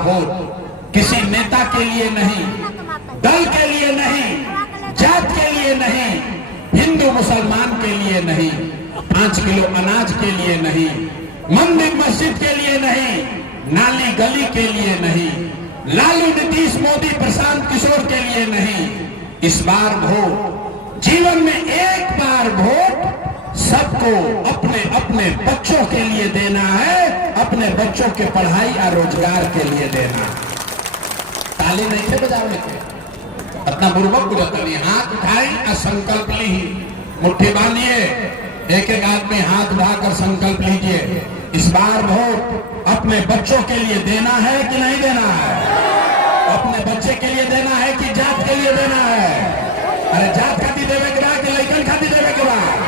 Vote किसी नेता के लिए नहीं, दल के लिए नहीं, जात के लिए नहीं, हिंदू मुसलमान के लिए नहीं, 5 किलो अनाज के लिए नहीं, मंदिर मस्जिद के लिए नहीं, नाली गली के लिए नहीं, लालू नीतीश मोदी प्रशांत किशोर के लिए नहीं। इस बार वोट जीवन में एक बार वोट सबको अपने अपने बच्चों के लिए देना है, अपने बच्चों के पढ़ाई और रोजगार के लिए देना। ताली नहीं थे बजाने के, अपना बुर्बक बुझतनी हाथ उठाई और संकल्प ली, मुट्ठी बांधिए, एक एक आदमी हाथ उठाकर संकल्प लीजिए। इस बार वोट अपने बच्चों के लिए देना है कि नहीं देना है? अपने बच्चे के लिए देना है कि जात के लिए देना है? अरे जात खाती देवे के बाद कि लड़कन खाती देवे के बाद?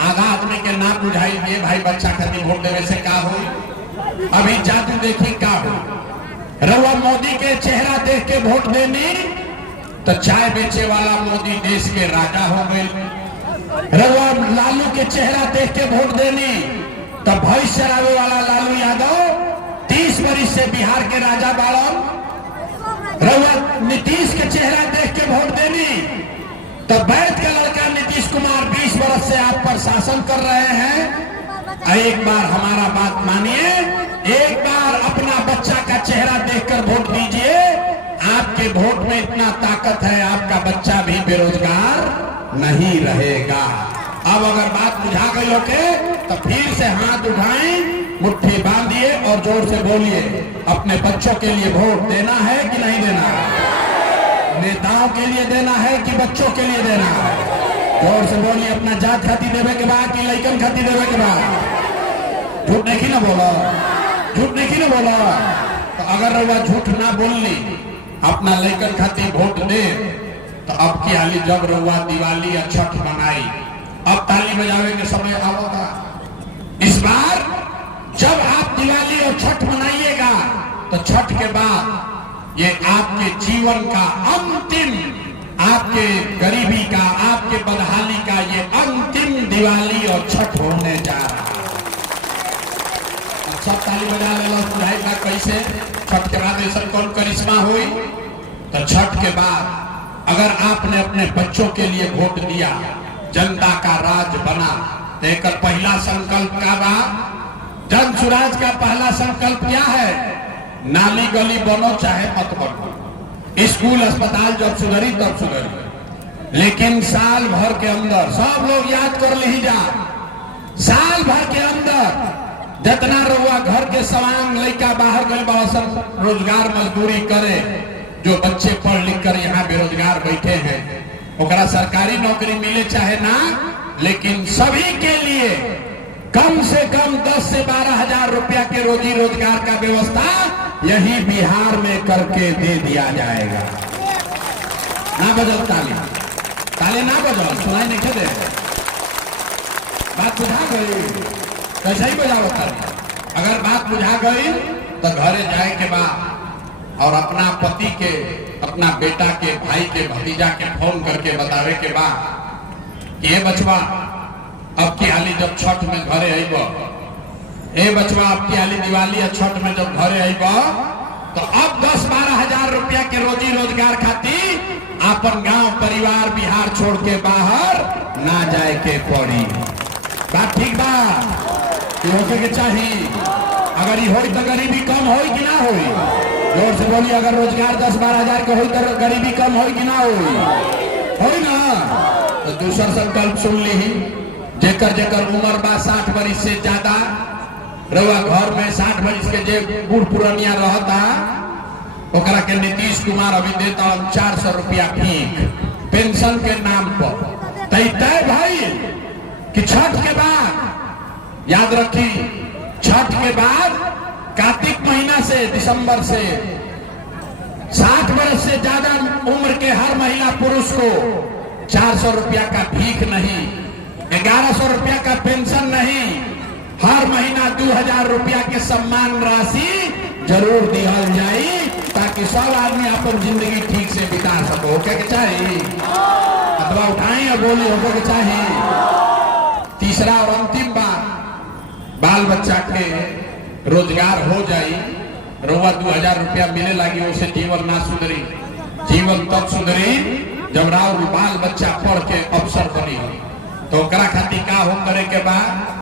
आधा आदमी के नाम बुझाइए भाई, बच्चा खाती वोट देवे से का हो? अभी जात देखी का हो? रवा मोदी के चेहरा देख के वोट देनी तो चाय बेचे वाला मोदी देश के राजा हो गए। रवा लालू के चेहरा देख के वोट देनी तो भैंस चरावे वाला लालू यादव 30 वर्ष से बिहार के राजा बाड़न। रवा नीतीश के चेहरा देख के वोट देनी तो बैठ का लड़का नीतीश कुमार 20 वर्ष से आप पर शासन कर रहे हैं। एक बार हमारा बात मानिए, एक बार अपना बच्चा का चेहरा देखकर वोट दीजिए। आपके वोट में इतना ताकत है, आपका बच्चा भी बेरोजगार नहीं रहेगा। अब अगर बात बुझा गई हो के तो फिर से हाथ उठाएं, मुट्ठी बांधिए और जोर से बोलिए, अपने बच्चों के लिए वोट देना है कि नहीं देना है? नेताओं के लिए देना है कि बच्चों के लिए देना है? जोर से बोलिए, अपना जात खाती देवे के बाद कि लड़कन खाती देवे के बाद? झूठ नहीं ना बोला, झूठ नहीं ना बोला। तो अगर वह झूठ ना बोलनी, अपना लड़कन खाती वोट दे तो अब की हाली जब रउआ दिवाली या छठ मनाई, अब ताली बजावे के समय आएगा। इस बार जब आप दिवाली और छठ मनाइएगा तो छठ के बाद ये आपके जीवन का अंतिम, आपके गरीबी का, आपके बदहाली का ये अंतिम दिवाली और छठ होने जा रहा है। सब ताली बजा लेना बुझाएगा कैसे? छठ के बाद ऐसा कौन करिश्मा हुई? तो छठ के बाद अगर आपने अपने बच्चों के लिए वोट दिया, जनता का राज बना, तो एक पहला संकल्प क्या रहा? जन सुराज का पहला संकल्प क्या है? नाली गली बनो चाहे मत बनो, स्कूल अस्पताल जब सुधरी तब सुधरी, लेकिन साल भर के अंदर सब लोग याद कर ली जा, साल भर के अंदर जितना रउआ घर के सवांग लड़का बाहर गए बड़ा रोजगार मजदूरी करे, जो बच्चे पढ़ लिख कर यहाँ बेरोजगार बैठे हैं, ओकरा सरकारी नौकरी मिले चाहे ना, लेकिन सभी के लिए कम से कम 10 से 12 हजार रुपया के रोजी रोजगार का व्यवस्था यही बिहार में करके दे दिया जाएगा। ना बजल ताली, ताली ना बजल, सुनाई नहीं दे, बात बुझा गई? कैसे ही बजाओ ताली? अगर बात बुझा गई तो घरे जाए के बाद और अपना पति के, अपना बेटा के, भाई के, भतीजा के फोन करके बतावे के बाद ये बचवा अब की हाली जब छठ में घरे आईब, ए बचवा अब की हाली दिवाली या छठ में जब घरे आईब तो अब 10-12 हजार रुपया के रोजी रोजगार खाती अपन गांव परिवार बिहार छोड़ के बाहर ना जाए के पड़ी। बात ठीक बा कि होके के चाहिए? अगर ये होई तो गरीबी कम होई कि ना होई? जोर से बोलिए, अगर रोजगार 10-12 हजार के होई तो गरीबी कम होई कि ना होई? होई ना? तो दूसरा संकल्प सुन ली, जेकर जेकर उम्र बा 60 वर्ष से ज्यादा, रउआ घर में 60 वर्ष के जे बूढ़ पुरानिया रहता, ओकरा के नीतीश कुमार अभी देता 400 रुपया भीख पेंशन के नाम पर। तय भाई कि छठ के बाद याद रखी, छठ के बाद कार्तिक महीना से दिसंबर से 60 वर्ष से ज्यादा उम्र के हर महिला पुरुष को 400 रुपया का भीख नहीं, 1100 रुपया का पेंशन नहीं, हर महीना 2000 रुपया के सम्मान राशि जरूर दिया जाए, ताकि सब आदमी अपन जिंदगी ठीक से बिता सको। होके के चाहिए? अथवा उठाएं और बोली होके के चाहिए? तीसरा और अंतिम बात, बाल बच्चा के रोजगार हो जाए रोवा 2000 रुपया मिले लगी उसे जीवन ना सुधरी। जीवन तब सुधरी जब राव बाल बच्चा पढ़ के अफसर बनी हो। तो खातिर का हो करे के बाद